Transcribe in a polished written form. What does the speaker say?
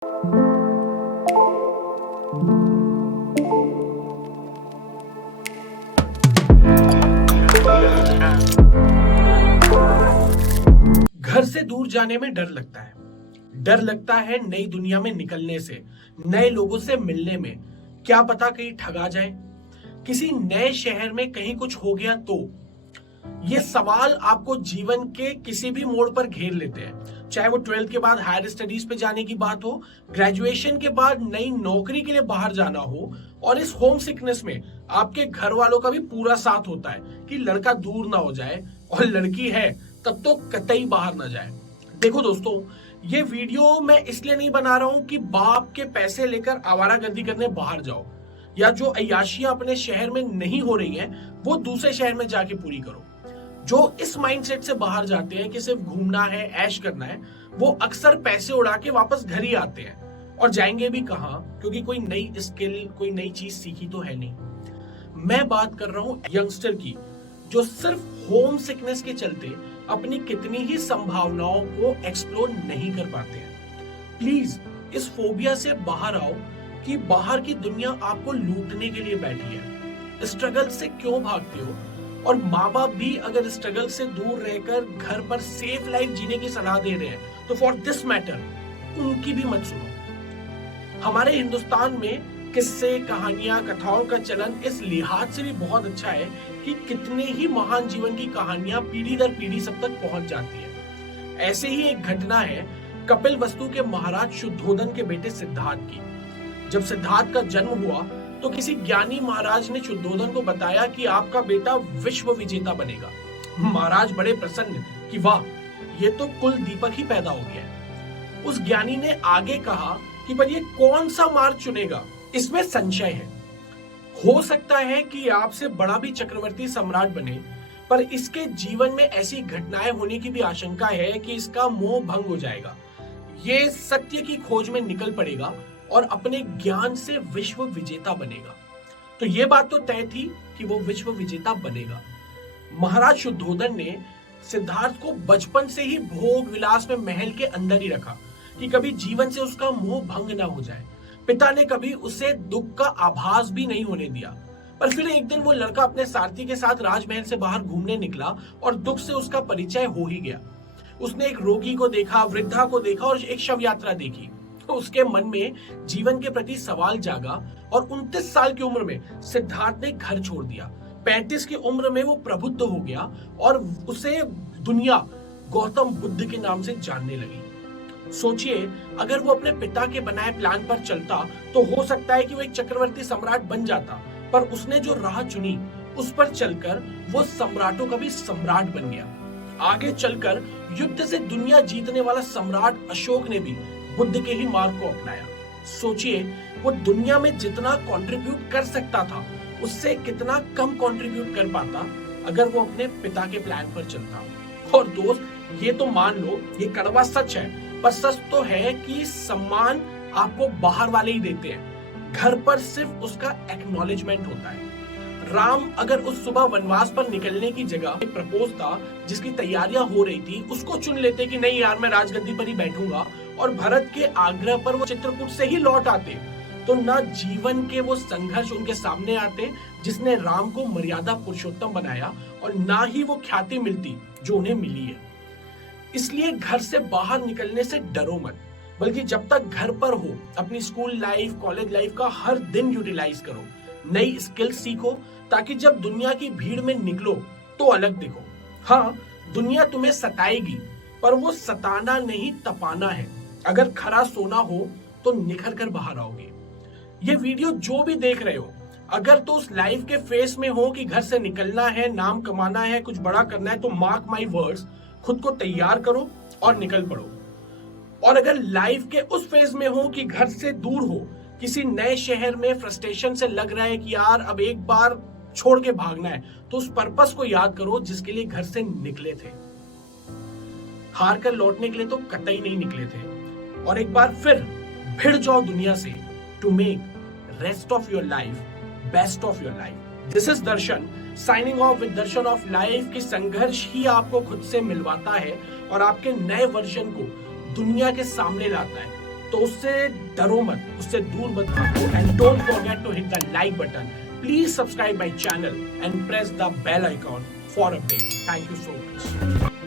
घर से दूर जाने में डर लगता है नई दुनिया में निकलने से, नए लोगों से मिलने में। क्या पता कहीं ठगा जाए, किसी नए शहर में कहीं कुछ हो गया तो। ये सवाल आपको जीवन के किसी भी मोड़ पर घेर लेते हैं, चाहे वो 12th के बाद हायर स्टडीज पे जाने की बात हो, ग्रेजुएशन के बाद नई नौकरी के लिए बाहर जाना हो, और इस होम सिकनेस में आपके घर वालों का भी पूरा साथ होता है कि लड़का दूर ना हो जाए, और लड़की है तब तो कतई बाहर ना जाए। देखो दोस्तों, ये वीडियो मैं इसलिए नहीं बना रहा हूं कि बाप के पैसे लेकर आवारागर्दी करने बाहर जाओ, या जो अय्याशियां अपने शहर में नहीं हो रही हैं वो दूसरे शहर में जाके पूरी करो। जो इस माइंडसेट से बाहर जाते हैं कि सिर्फ घूमना है, ऐश करना है, वो अक्सर पैसे उड़ा के वापस घर ही आते हैं, और जाएंगे भी कहां, क्योंकि कोई नई स्किल, कोई नई चीज सीखी तो है नहीं। मैं बात कर रहा हूं यंगस्टर की, जो सिर्फ होम सिकनेस के चलते अपनी कितनी ही संभावनाओं को एक्सप्लोर नहीं कर पाते हैं। प्लीज इस फोबिया से बाहर आओ कि बाहर की दुनिया आपको लूटने के लिए बैठी है। स्ट्रगल से क्यों भागते हो? और माँ बाप भी अगर स्ट्रगल से दूर रहकर घर पर सेफ लाइफ जीने की सलाह दे रहे हैं तो फॉर दिस मैटर उनकी भी मत सुनो। हमारे हिंदुस्तान में किस्से, कहानियां, कथाओं का चलन इस लिहाज से भी बहुत अच्छा है कि कितने ही महान जीवन की कहानियां पीढ़ी दर पीढ़ी सब तक पहुंच जाती है। ऐसे ही एक घटना है कपिलवस्तु के महाराज शुद्धोधन के बेटे सिद्धार्थ की। जब सिद्धार्थ का जन्म हुआ तो किसी ज्ञानी महाराज ने शुद्धोधन को बताया कि आपका बेटा विश्व विजेता बनेगा। महाराज बड़े प्रसन्न कि वाह, ये तो कुल दीपक ही पैदा हो गया है। उस ज्ञानी ने आगे कहा कि पर ये कौन सा मार्ग चुनेगा, इसमें संशय है। हो सकता है कि आपसे बड़ा भी चक्रवर्ती सम्राट बने, पर इसके जीवन में ऐसी घटनाएं होने की भी आशंका है कि इसका मोह भंग हो जाएगा, ये सत्य की खोज में निकल पड़ेगा और अपने ज्ञान से विश्व विजेता बनेगा। तो ये बात तो तय थी कि वो विश्व विजेता बनेगा। महाराज शुद्धोधन ने सिद्धार्थ को बचपन से ही भोग विलास में महल के अंदर ही रखा कि कभी जीवन से उसका मोह भंग ना हो जाए। पिता ने कभी उसे दुख का आभास भी नहीं होने दिया। पर फिर एक दिन वो लड़का अपने सारथी के साथ राजमहल से बाहर घूमने निकला और दुख से उसका परिचय हो ही गया। उसने एक रोगी को देखा, वृद्धा को देखा और एक शव यात्रा देखी। तो उसके मन में जीवन के प्रति सवाल जागा और 29 साल की उम्र में सिद्धार्थ ने घर छोड़ दिया। 35 की उम्र में वो प्रबुद्ध हो गया और उसे दुनिया गौतम बुद्ध के नाम से जानने लगी। सोचिए, अगर वो अपने पिता के बनाए प्लान पर चलता तो हो सकता है कि वो एक चक्रवर्ती सम्राट बन जाता, पर उसने जो राह चुनी उस पर चलकर वो सम्राटों का भी सम्राट बन गया। आगे चलकर युद्ध से दुनिया जीतने वाला सम्राट अशोक ने भी बुद्ध के ही मार्ग को अपनाया। सोचिए, वो दुनिया में जितना कंट्रीब्यूट कर सकता था उससे कितना कम कंट्रीब्यूट कर पाता अगर वो अपने पिता के प्लान पर चलता। और दोस्त, ये तो मान लो ये कड़वा सच है, पर सच तो है कि सम्मान आपको बाहर वाले ही देते हैं, घर पर सिर्फ उसका एक्नॉलेजमेंट होता है। राम अगर उस सुबह वनवास पर निकलने की जगह एक प्रपोज था जिसकी तैयारियां हो रही थी, उसको चुन लेते कि नहीं यार, मैं राजगद्दी पर ही बैठूंगा, और भरत के आग्रह पर वो चित्रकूट से ही लौट आते, तो ना जीवन के वो संघर्ष उनके सामने आते जिसने राम को मर्यादा पुरुषोत्तम बनाया, और ना ही वो ख्याति मिलती जो उन्हें मिली है। इसलिए घर से बाहर निकलने से डरो मत, बल्कि जब तक घर पर हो अपनी स्कूल लाइफ, कॉलेज लाइफ का हर दिन यूटिलाइज करो, नई स्किल सीखो, ताकि जब दुनिया की भीड़ में निकलो तो अलग दिखो। हाँ, दुनिया तुम्हें सताएगी, पर वो सताना नहीं, तपाना है। अगर खरा सोना हो तो निखर कर बाहर आओगे। ये वीडियो जो भी देख रहे हो, अगर तो उस लाइफ के फेस में हो कि घर से निकलना है, नाम कमाना है, कुछ बड़ा करना है, तो मार्क माई वर्ड्स, खुद को तैयार करो और निकल पड़ो। और अगर लाइफ के उस फेज में हो कि घर से दूर हो, किसी नए शहर में फ्रस्ट्रेशन से लग रहा है कि यार अब एक बार छोड़ के भागना है, तो उस पर्पस को याद करो जिसके लिए घर से निकले थे। हार कर लौटने के लिए तो कतई नहीं निकले थे। और एक बार फिर भिड़ जाओ दुनिया से, to make rest of your life best of your life. This is Darshan, signing off with Darshan of life. की संघर्ष ही आपको खुद से मिलवाता है और आपके नए वर्जन को दुनिया के सामने लाता है। तो उससे डरो मत, उससे दूर मत भागो। And don't forget to hit the like button. Please subscribe my channel and press the bell icon for updates. Thank you so much.